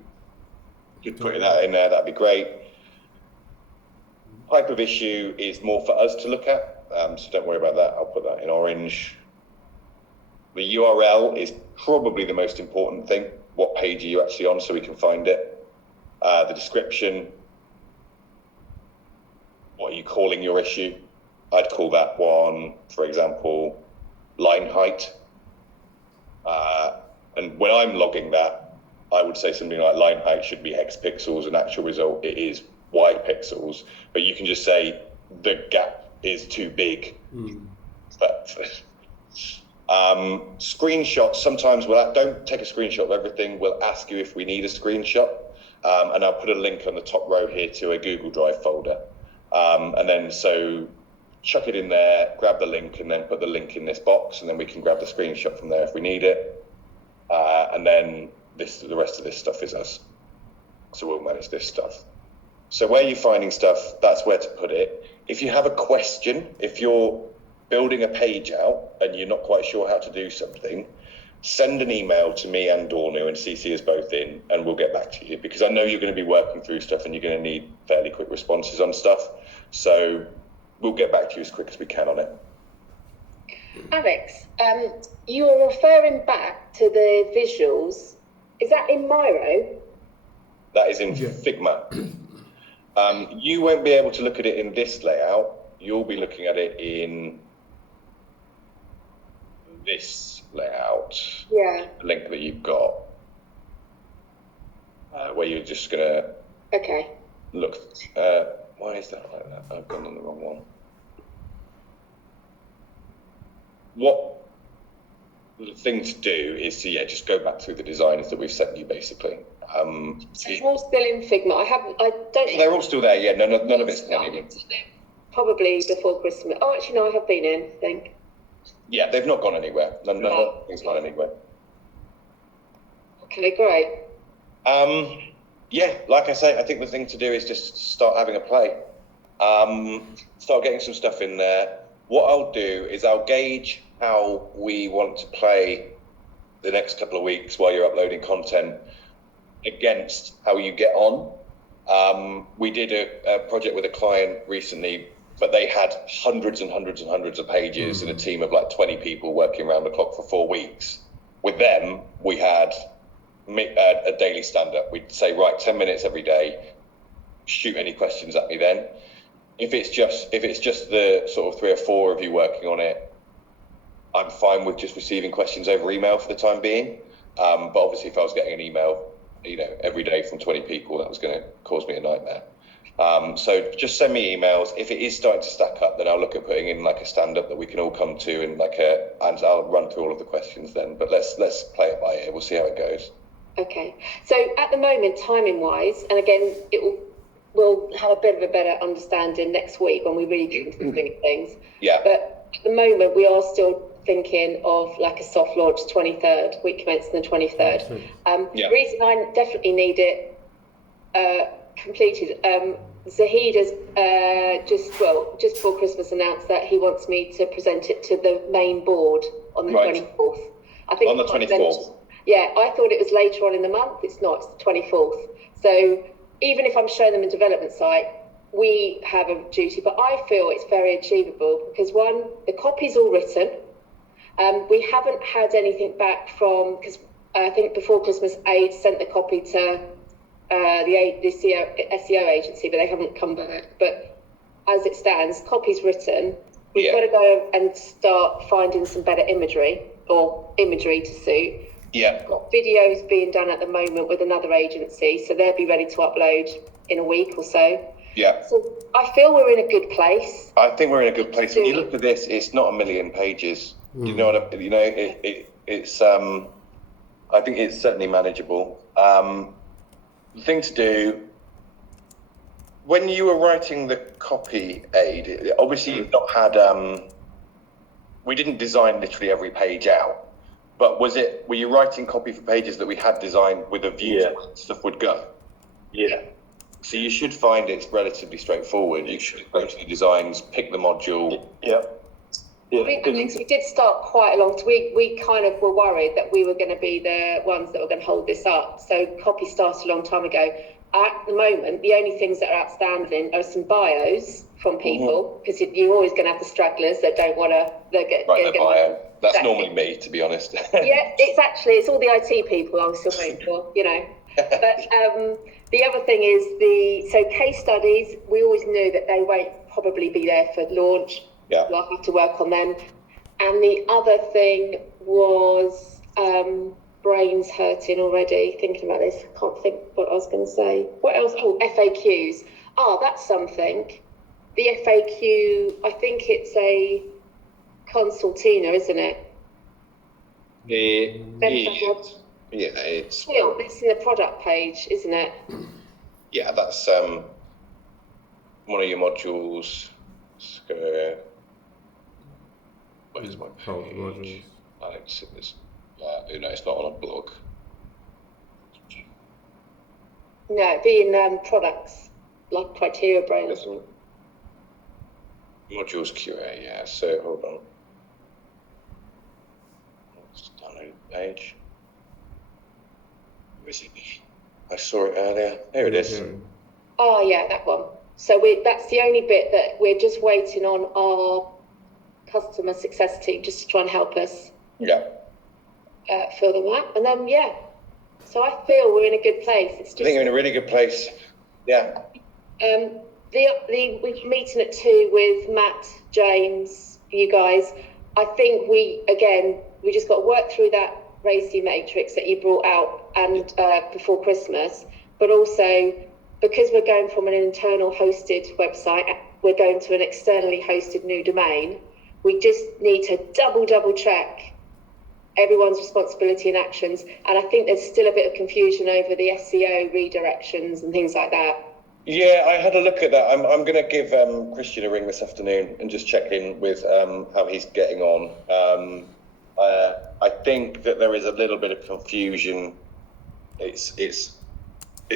could put that in there, that'd be great. Type of issue is more for us to look at, so don't worry about that. I'll put that in orange. The URL is probably the most important thing. What page are you actually on so we can find it? The description. What are you calling your issue? I'd call that one, for example, line height. And when I'm logging that, I would say something like line height should be X pixels, and actual result it is Y pixels. But you can just say the gap is too big. Screenshots, sometimes don't take a screenshot of everything. We'll ask you if we need a screenshot. And I'll put a link on the top row here to a Google Drive folder. And then so chuck it in there, grab the link, and then put the link in this box, and then we can grab the screenshot from there if we need it. And then the rest of this stuff is us. So we'll manage this stuff. So where you're finding stuff, that's where to put it. If you have a question, if you're building a page out and you're not quite sure how to do something, send an email to me and Dornu and CC us both in, and we'll get back to you, because I know you're going to be working through stuff and you're going to need fairly quick responses on stuff. So we'll get back to you as quick as we can on it. Alex, you are referring back to the visuals. Is that in Miro? That is in Figma. You won't be able to look at it in this layout. You'll be looking at it in this layout. Yeah. The link that you've got, where you're just gonna look. Why is that like that? I've gone on the wrong one. What the thing to do is to just go back through the designs that we've sent you, basically. So it's all still in Figma. I don't. They're all still there. Yeah, none of it's gone. Probably before Christmas. Oh, actually, no, I have been in, I think. Yeah, they've not gone anywhere. Nothing's gone anywhere. Okay, great. Yeah, like I say, I think the thing to do is just start having a play. Start getting some stuff in there. What I'll do is I'll gauge how we want to play the next couple of weeks while you're uploading content against how you get on. We did a project with a client recently, but they had hundreds and hundreds and hundreds of pages and a team of like 20 people working around the clock for 4 weeks. With them, we had a daily stand-up. We'd say, right, 10 minutes every day, shoot any questions at me then. If it's just the sort of 3 or 4 of you working on it, I'm fine with just receiving questions over email for the time being. But obviously, if I was getting an email, every day from 20 people, that was going to cause me a nightmare. So just send me emails. If it is starting to stack up, then I'll look at putting in like a stand-up that we can all come to, and and I'll run through all of the questions then. But let's play it by ear. We'll see how it goes. Okay. So at the moment, timing-wise, and again, we'll have a bit of a better understanding next week when we really get into the things. Yeah. But at the moment, we are still thinking of like a soft launch 23rd, week commencing the 23rd. The reason I definitely need it completed, Zahid has just before Christmas announced that he wants me to present it to the main board on the 24th. I think on the 24th. Yeah, I thought it was later on in the month. It's not. It's the 24th. So even if I'm showing them a development site, we have a duty. But I feel it's very achievable because one, the copy's all written. We haven't had anything back from, because I think before Christmas, AID sent the copy to the SEO agency, but they haven't come back. But as it stands, copy's written. We've got to go and start finding some better imagery to suit. Yeah. Got videos being done at the moment with another agency, so they'll be ready to upload in a week or so. Yeah. So I feel we're in a good place. I think we're in a good place. When you look at this, it's not a million pages. You know what it's I think it's certainly manageable. The thing to do when you were writing the copy, AID, obviously you've not had we didn't design literally every page out, but were you writing copy for pages that we had designed with a view to where stuff would go? Yeah. So you should find it's relatively straightforward. You should go to the designs, pick the module. Yeah. We did start quite a long. We kind of were worried that we were going to be the ones that were going to hold this up. So copy started a long time ago. At the moment, the only things that are outstanding are some bios from people, because you're always going to have the stragglers that don't want to. Write their bio. That's normally me, to be honest. Yeah, it's all the IT people I was still waiting for, But the other thing is so case studies. We always knew that they won't probably be there for launch. Yeah. We'll have to work on them. And the other thing was brains hurting already thinking about this. I can't think what I was going to say. What else? Oh, FAQs. That's something. The FAQ, I think it's a consultina, isn't it? It's in the product page, isn't it? Yeah, that's one of your modules. Let's go. Where's my page? I don't see this. No, it's not on a blog. No, being products like criteria brains. Modules QA, yeah. So hold on. Download page. Where is it? I saw it earlier. There it is. Oh yeah, that one. So that's the only bit that we're just waiting on our customer success team just to try and help us. Yeah. Fill them out, and then so I feel we're in a good place. It's just, I think we're in a really good place. Yeah. We're meeting at 2 with Matt, James, you guys. I think we just got to work through that RACI matrix that you brought out and before Christmas, but also because we're going from an internal hosted website, we're going to an externally hosted new domain. We just need to double check everyone's responsibility and actions. And I think there's still a bit of confusion over the SEO redirections and things like that. Yeah, I had a look at that. I'm going to give Christian a ring this afternoon and just check in with how he's getting on. I think that there is a little bit of confusion. It's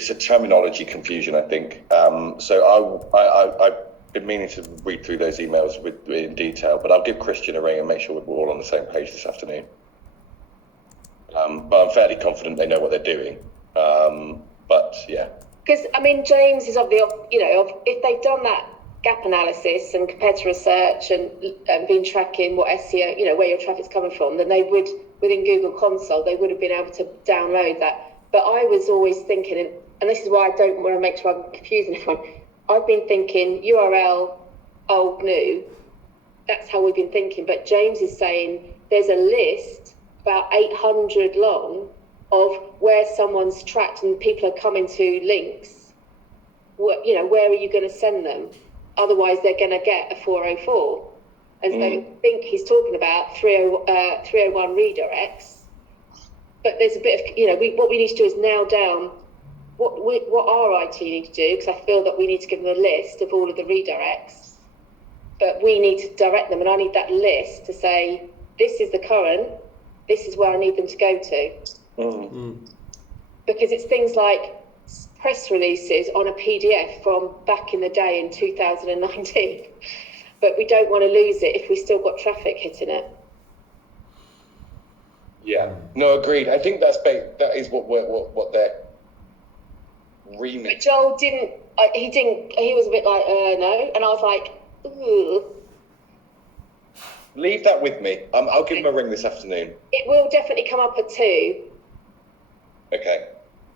a terminology confusion, I think. So I've been meaning to read through those emails in detail, but I'll give Christian a ring and make sure we're all on the same page this afternoon. But I'm fairly confident they know what they're doing. But yeah. Because James is if they've done that gap analysis and competitor research and been tracking what SEO, where your traffic's coming from, then they would, within Google Console, they would have been able to download that. But I was always thinking, and this is why I don't want to make sure I'm confusing everyone. I've been thinking URL, old, new. That's how we've been thinking. But James is saying there's a list about 800 long of where someone's tracked and people are coming to links. Where are you going to send them? Otherwise, they're going to get a 404. And so I think he's talking about 301 redirects. But there's a bit of, what we need to do is nail down what our IT need to do, because I feel that we need to give them a list of all of the redirects. But we need to direct them, and I need that list to say, this is the current, this is where I need them to go to. Because it's things like press releases on a PDF from back in the day in 2019, but we don't want to lose it if we still got traffic hitting it. Yeah, no, agreed. I think that is what their remit. But Joel didn't. He was a bit like, no, and I was like, ooh. Leave that with me. I'll give him a ring this afternoon. It will definitely come up at 2. Okay.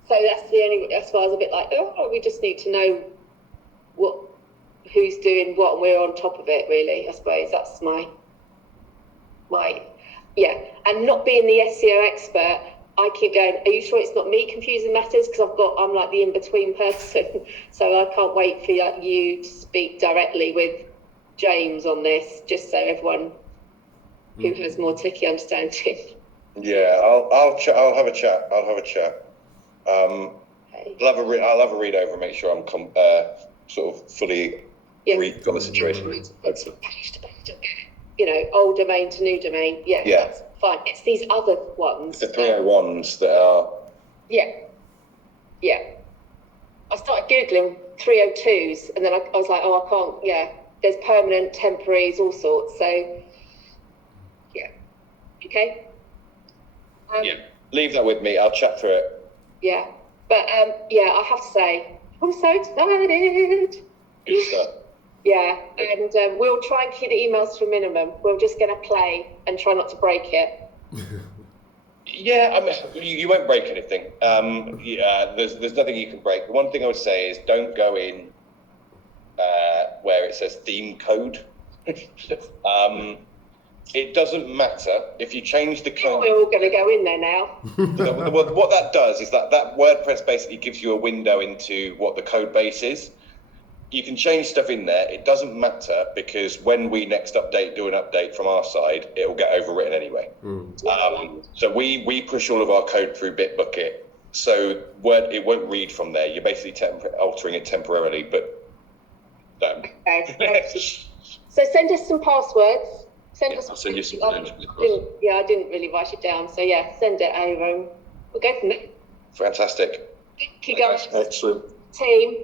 So that's why I was a bit like, oh, we just need to know who's doing what, and we're on top of it, really. I suppose that's my yeah. And not being the SEO expert, I keep going, are you sure it's not me confusing matters? Because I'm like the in-between person. So I can't wait for you to speak directly with James on this, just so everyone who has more techie understanding. Yeah, I'll have a chat. Okay. I'll have a read over and make sure I'm sort of fully read on the situation. Hopefully. You know, old domain to new domain. Yeah. That's fine. It's these other ones. The 301s that are. Yeah. I started Googling 302s, and then I was like, oh, I can't. Yeah. There's permanent, temporaries, all sorts. So, yeah. Okay. Leave that with me. I'll chat through it. Yeah. But I have to say, I'm so excited. Good stuff. Yeah, and we'll try and keep the emails to a minimum. We're just going to play and try not to break it. Yeah, I mean, you won't break anything. There's nothing you can break. The one thing I would say is don't go in where it says theme code. It doesn't matter if you change the code. We're all going to go in there now. What that does is that WordPress basically gives you a window into what the code base is. You can change stuff in there. It doesn't matter because when we next do an update from our side, it will get overwritten anyway. So we push all of our code through Bitbucket, so it won't read from there. You're basically altering it temporarily, but don't. Okay. So send us some passwords. I'll send you some. I didn't really write it down. So yeah, send it over. We'll go from there. Fantastic. Thank you guys. Excellent. Team.